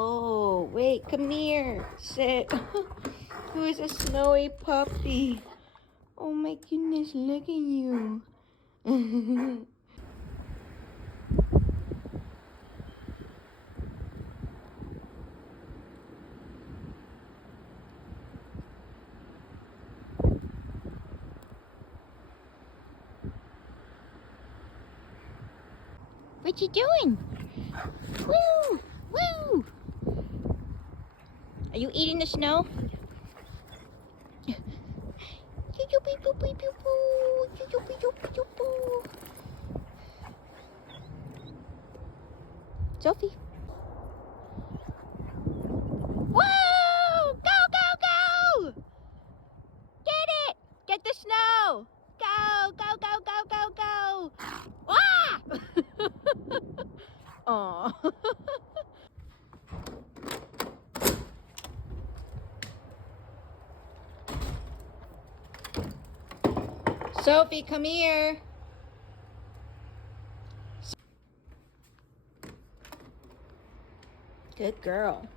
Oh, wait, come here. Sit. Who is a snowy puppy? Oh my goodness, look at you. What you doing? Woo! Woo! Are you eating the snow? Sophie. Whoa! Go, go, go! Get it! Get the snow! Go, go, go, go, go, go! Ah! Aw. Sophie, come here. Good girl.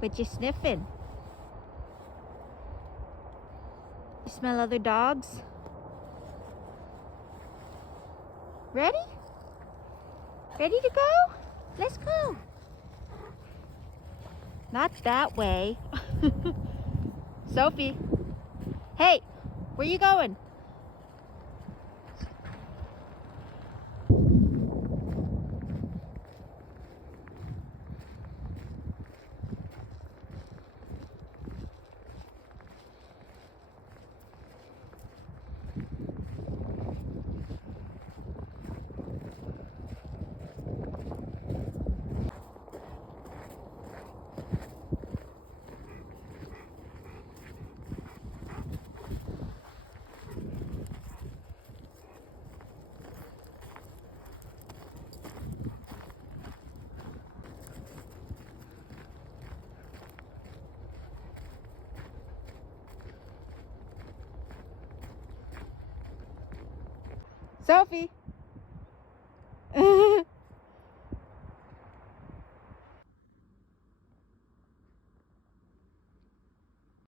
What you sniffing? You smell other dogs? Ready? Ready to go? Let's go. Not that way. Sophie. Hey, where you going? Sophie.